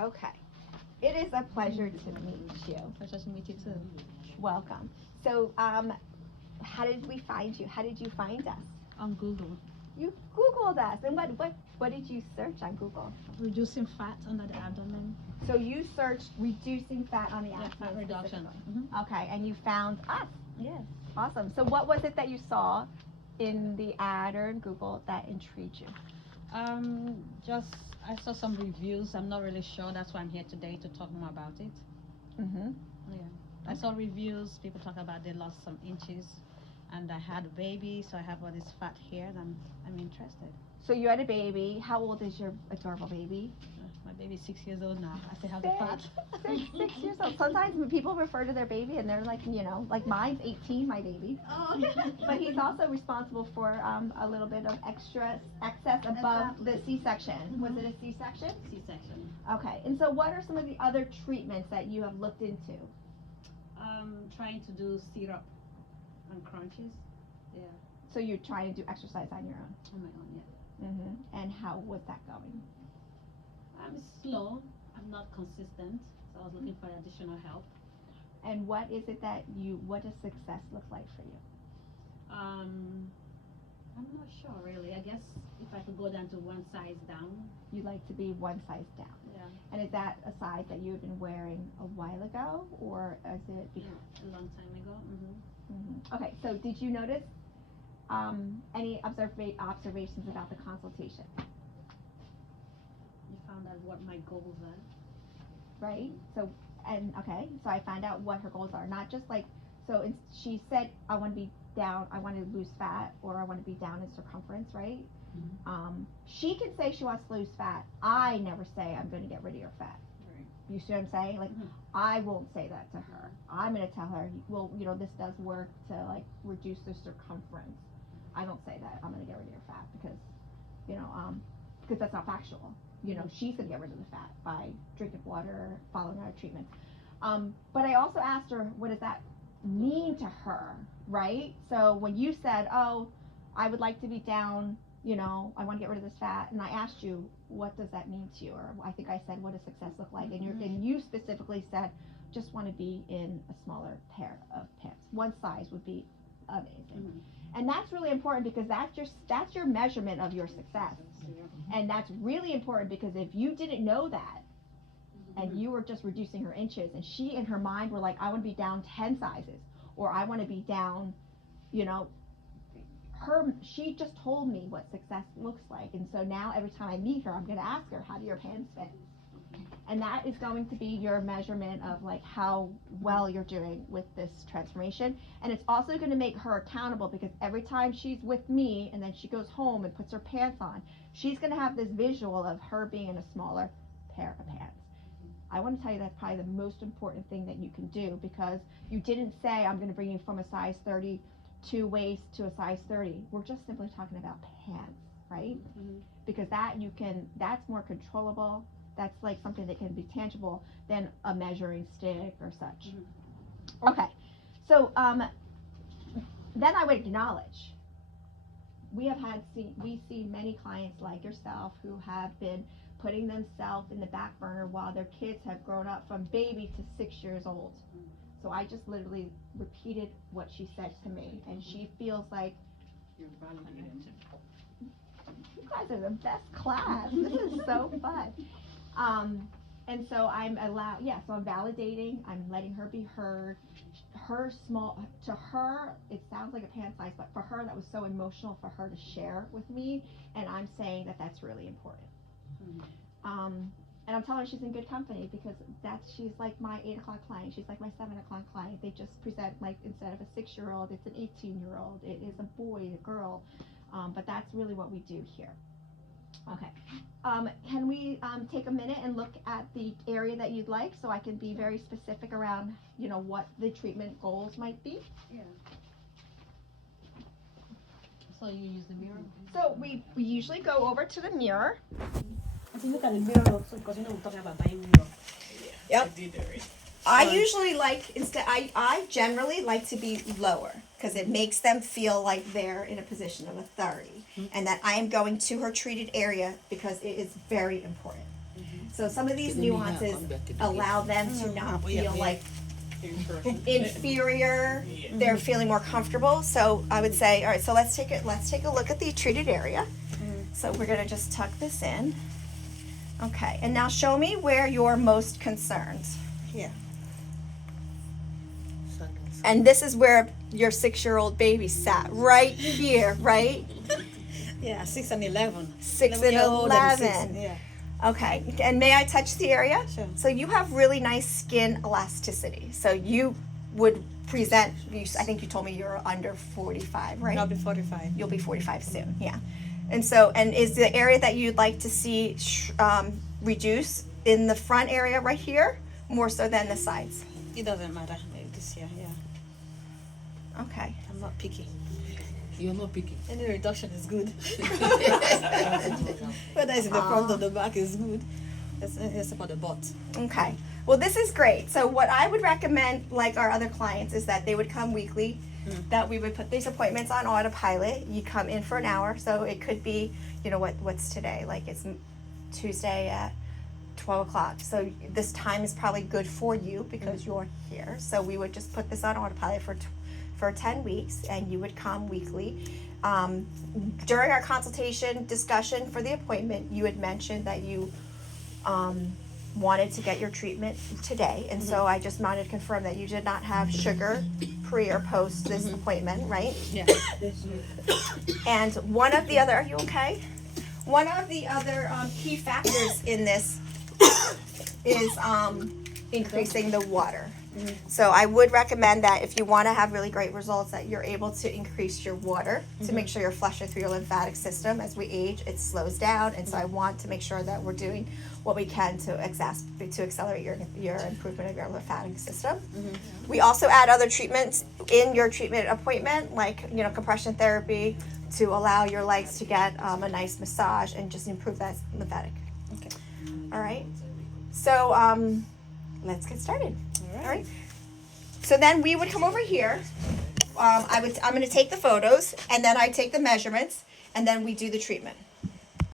Okay. It is a pleasure to meet you. Pleasure to meet you too. Welcome. So, how did we find you? How did you find us? On Google, You Googled us, and what did you search on Google? reducing fat under the abdomen. So you searched reducing fat on the Yeah, abdomen. fat reduction. specifically. Okay, and you found us. Yes. Awesome. So what was it that you saw in the ad or in Google that intrigued you? Just I saw some reviews. I'm not really sure. That's why I'm here today to talk more about it. Mm-hmm. Yeah. I saw reviews. People talk about they lost some inches, and I had a baby, so I have all this fat here, and I'm interested. So you had a baby. How old is your adorable baby? My baby's 6 years old now. I still have the fat. 6 years old. Sometimes when people refer to their baby and they're like, like mine's 18, my baby. Oh. But he's also responsible for a little bit of excess above the C-section. Was it a C-section? C-section. Okay. And so what are some of the other treatments that you have looked into? Trying to do syrup and crunches. Yeah. So you're trying to do exercise on your own. On my own, yeah. Mm-hmm. And how was that going? I'm slow. I'm not consistent. So I was looking for additional help. And what is it what does success look like for you? I'm not sure really. I guess if I could go down to one size down. You'd like to be one size down. Yeah. And is that a size that you had been wearing a while ago, or is it? A long time ago. Mm-hmm. Okay, so did you notice any observations about the consultation? You found out what my goals are. Right? So I found out what her goals are. Not just like, she said, I want to be down, I want to lose fat, or I want to be down in circumference, right? Mm-hmm. She can say she wants to lose fat. I never say I'm going to get rid of your fat. Right. You see what I'm saying? Like, Mm-hmm. I won't say that to her. I'm going to tell her, well, this does work to like reduce the circumference. I don't say that I'm going to get rid of your fat because, because that's not factual. She's going to get rid of the fat by drinking water, following our treatment. But I also asked her, what does that mean to her, right? So when you said, oh, I would like to be down, I want to get rid of this fat, and I asked you, what does that mean to you? Or I think I said, what does success look like? And you specifically said, just want to be in a smaller pair of pants. One size would be amazing. Mm-hmm. And that's really important because that's your measurement of your success. And that's really important because if you didn't know that, and you were just reducing her inches, and she in her mind were like, I want to be down 10 sizes, or I want to be down, she just told me what success looks like. And so now every time I meet her, I'm going to ask her, how do your pants fit? And that is going to be your measurement of like how well you're doing with this transformation. And it's also going to make her accountable because every time she's with me and then she goes home and puts her pants on, she's going to have this visual of her being in a smaller pair of pants. I want to tell you that's probably the most important thing that you can do because you didn't say I'm going to bring you from a size 32 waist to a size 30. We're just simply talking about pants, right? Mm-hmm. Because that's more controllable. That's like something that can be tangible than a measuring stick or such. Mm-hmm. Okay, so then I would acknowledge we see many clients like yourself who have been putting themselves in the back burner while their kids have grown up from baby to 6 years old. So I just literally repeated what she said to me, and she feels like You're validated. you guys are the best class. This is so fun. And so I'm validating, I'm letting her be heard. To her, it sounds like a pant size, but for her, that was so emotional for her to share with me, and I'm saying that that's really important. Mm-hmm. And I'm telling her she's in good company because she's like my 8 o'clock client, she's like my 7 o'clock client. They just present like instead of a 6-year-old, it's an 18-year-old, it is a boy, a girl, but that's really what we do here. Okay, can we take a minute and look at the area that you'd like so I can be very specific around, what the treatment goals might be? Yeah. So you use the mirror? So we usually go over to the mirror. I think look at the mirror also because we're talking about buying mirror. Yep. I did already. I usually I generally like to be lower because it makes them feel like they're in a position of authority and that I am going to her treated area because it is very important. So some of these nuances allow them to not feel like inferior. They're feeling more comfortable. So I would say, all right, so let's take a look at the treated area. So we're gonna just tuck this in. Okay, and now show me where you're most concerned. Here. And this is where your 6-year-old baby sat, right here, right? Yeah, 6 and 11. 6 Let me and get older than 6, 11. Yeah. Okay, and may I touch the area? Sure. So you have really nice skin elasticity. So you would present, I think you told me you're under 45, right? I'll be 45. You'll be 45 soon, yeah. And so, and is the area that you'd like to see reduce in the front area right here, more so than the sides? It doesn't matter this year, yeah. Okay. I'm not picky. You're not picky. Any reduction is good. Whether it's in the front or the back is good. It's about the butt. Okay. Well, this is great. So what I would recommend, like our other clients, is that they would come weekly, that we would put these appointments on autopilot. You come in for an hour, so it could be, you know, what's today? Like it's Tuesday at 12 o'clock. So this time is probably good for you because you're here. So we would just put this on autopilot for 10 weeks, and you would come weekly. During our consultation discussion for the appointment, you had mentioned that you wanted to get your treatment today, and so I just wanted to confirm that you did not have sugar pre or post this appointment, right? Yeah. And one of the other, are you okay? One of the other key factors in this is increasing the water. So I would recommend that if you want to have really great results, that you're able to increase your water to make sure you're flushing through your lymphatic system. As we age, it slows down, and so I want to make sure that we're doing what we can to accelerate your improvement of your lymphatic system. We also add other treatments in your treatment appointment, like compression therapy, to allow your legs to get a nice massage and just improve that lymphatic. Okay. All right. So let's get started. All right. So then we would come over here. I'm going to take the photos, and then I take the measurements, and then we do the treatment.